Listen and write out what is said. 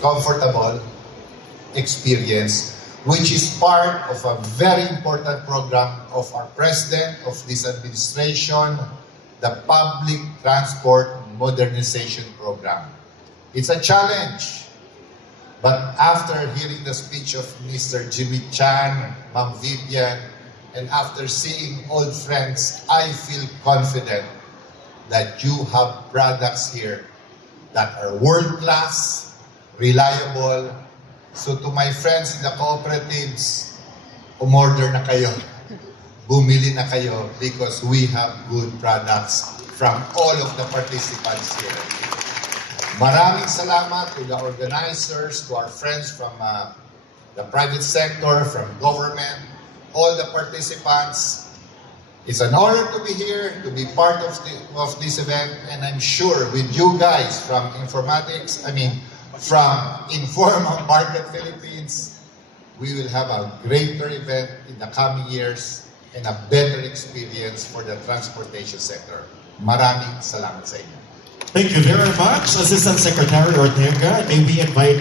comfortable experience, which is part of a very important program of our President of this administration, the Public Transport Modernization Program. It's a challenge, but after hearing the speech of Mr. Jimmy Chan, Ma'am Vivian, and after seeing old friends, I feel confident that you have products here that are world-class, reliable. So to my friends in the cooperatives, umorder na kayo. Bumili na kayo because we have good products from all of the participants here. Maraming salamat to the organizers, to our friends from the private sector, from government, all the participants. It's an honor to be here, to be part of this event, and I'm sure with you guys from from Informal Market Philippines, we will have a greater event in the coming years and a better experience for the transportation sector. Maraming salamat sa inyo. Thank you very much, Assistant Secretary Ortega. May we invite